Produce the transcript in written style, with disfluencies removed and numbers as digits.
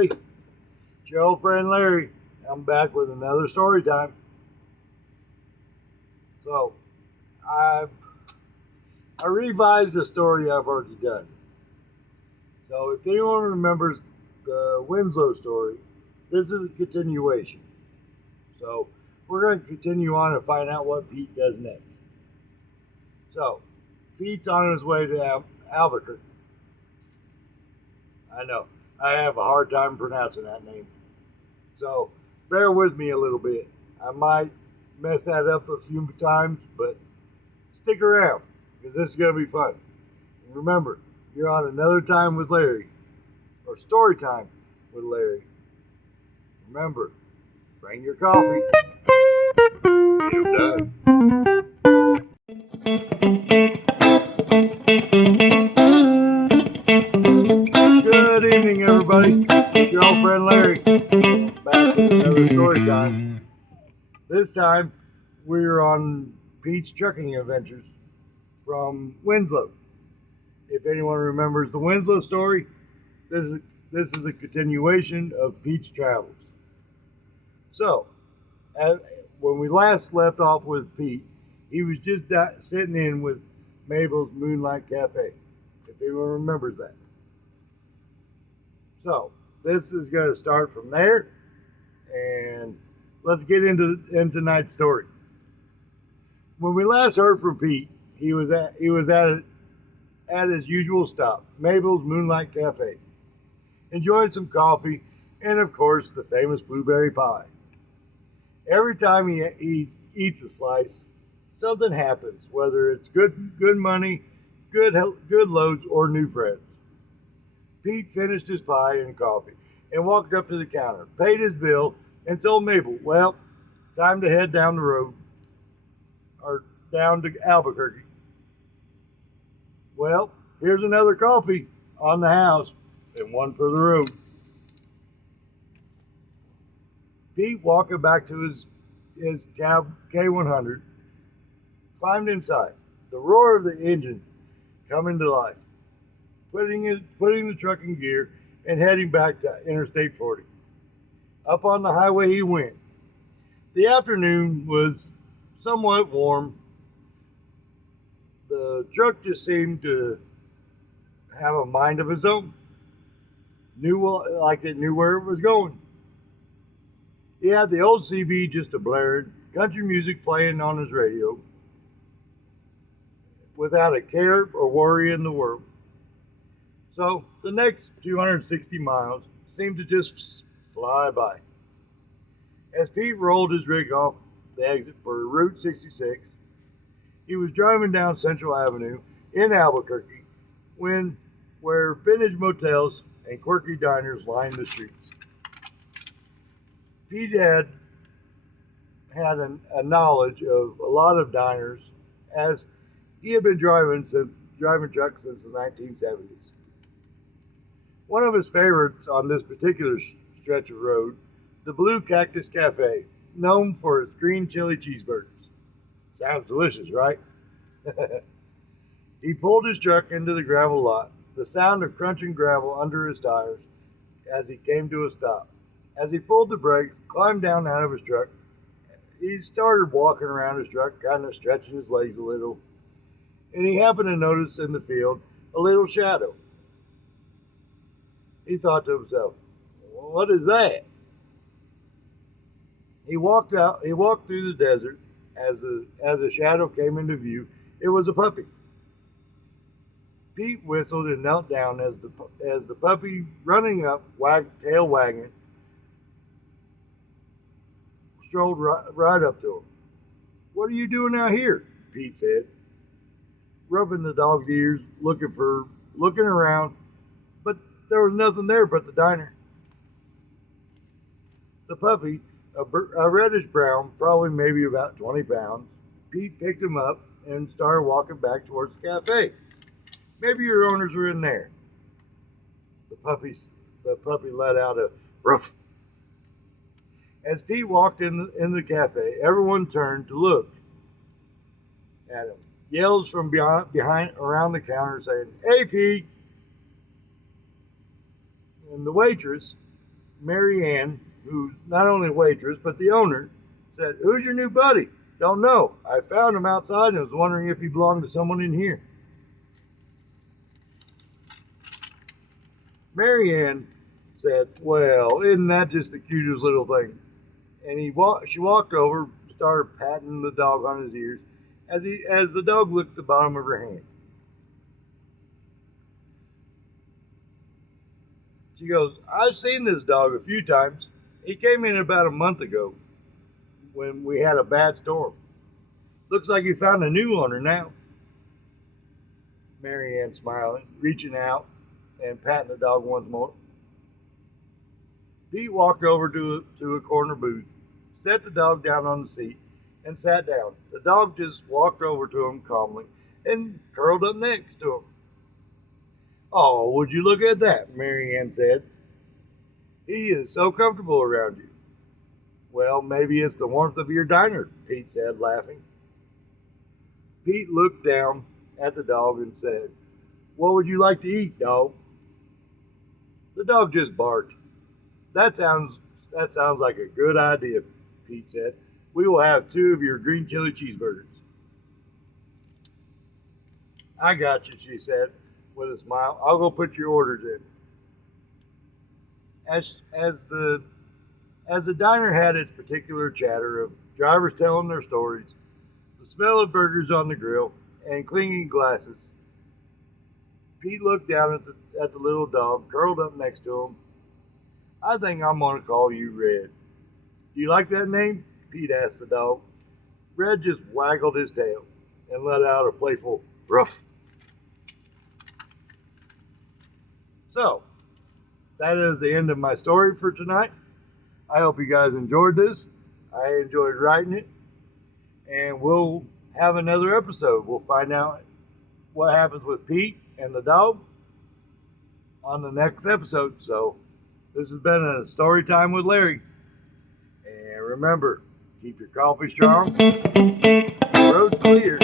everybody. It's your old friend Larry. I'm back with another story time. So, I revised the story I've already done. So, if anyone remembers the Winslow story, this is a continuation. So, we're going to continue on and find out what Pete does next. So, Pete's on his way to Albuquerque. I know, I have a hard time pronouncing that name. So, bear with me a little bit. I might mess that up a few times, but stick around because this is going to be fun. And remember, you're on Another Time with Larry, or Story Time with Larry. Remember, bring your coffee. You're done. Good evening, everybody. It's your old friend Larry. Back with another story time. This time, we're on Pete's trucking adventures from Winslow. If anyone remembers the Winslow story, this is a continuation of Pete's travels. So, when we last left off with Pete, he was just sitting in with Mabel's Moonlight Cafe. If anyone remembers that. So, this is going to start from there, and let's get into tonight's story. When we last heard from Pete, he was at his usual stop, Mabel's Moonlight Cafe, enjoying some coffee and, of course, the famous blueberry pie. Every time he eats a slice, something happens, whether it's good money, good loads, or new friends. Pete finished his pie and coffee and walked up to the counter, paid his bill, and told Mabel, well, time to head down the road, or down to Albuquerque. Well, here's another coffee on the house and one for the road. Pete, walking back to his cab K100, climbed inside. The roar of the engine coming to life, putting the truck in gear and heading back to Interstate 40. Up on the highway he went. The afternoon was somewhat warm. The truck just seemed to have a mind of its own. Like it knew where it was going. He had the old CB just a blaring, country music playing on his radio, without a care or worry in the world. So the next 260 miles seemed to just fly by. As Pete rolled his rig off the exit for Route 66, he was driving down Central Avenue in Albuquerque where vintage motels and quirky diners lined the streets. Pete had a knowledge of a lot of diners as he had been driving trucks since the 1970s. One of his favorites on this particular stretch of road, the Blue Cactus Cafe, known for its green chili cheeseburgers. Sounds delicious, right? He pulled his truck into the gravel lot, the sound of crunching gravel under his tires as he came to a stop. As he pulled the brakes, climbed down out of his truck, he started walking around his truck, kind of stretching his legs a little, and he happened to notice in the field a little shadow. He thought to himself, well, what is that? He walked through the desert. As a shadow came into view, it was a puppy. Pete whistled and knelt down as the puppy, running up, tail wagging, strolled right up to him. What are you doing out here? Pete said, rubbing the dog's ears, looking around, but there was nothing there but the diner. The puppy, a reddish brown, probably maybe about 20 pounds, Pete picked him up and started walking back towards the cafe. Maybe your owners are in there. The puppy let out a ruff. As Pete walked in the cafe, everyone turned to look at him. Yells from behind around the counter saying, "Hey, Pete!" And the waitress, Mary Ann, who's not only a waitress but the owner, said, "Who's your new buddy?" "Don't know. I found him outside and was wondering if he belonged to someone in here." Mary Ann said, "Well, isn't that just the cutest little thing?" And she walked over, started patting the dog on his ears as the dog licked the bottom of her hand. She goes, "I've seen this dog a few times. He came in about a month ago when we had a bad storm. Looks like he found a new owner now." Mary Ann smiling, reaching out and patting the dog once more. Pete walked over to a corner booth, set the dog down on the seat, and sat down. The dog just walked over to him calmly and curled up next to him. "Oh, would you look at that?" Mary Ann said. "He is so comfortable around you." "Well, maybe it's the warmth of your diner," Pete said, laughing. Pete looked down at the dog and said, "What would you like to eat, dog?" The dog just barked. That sounds like a good idea," Pete said. "We will have 2 of your green chili cheeseburgers." "I got you," she said with a smile. "I'll go put your orders in." As as the as the diner had its particular chatter of drivers telling their stories, the smell of burgers on the grill, and clinking glasses, Pete looked down at the little dog curled up next to him. "I think I'm going to call you Red." "Do you like that name?" Pete asked the dog. Red just waggled his tail and let out a playful ruff. So, that is the end of my story for tonight. I hope you guys enjoyed this. I enjoyed writing it. And we'll have another episode. We'll find out what happens with Pete and the dog on the next episode. So, this has been a story time with Larry. And remember, keep your coffee strong, the road's clear.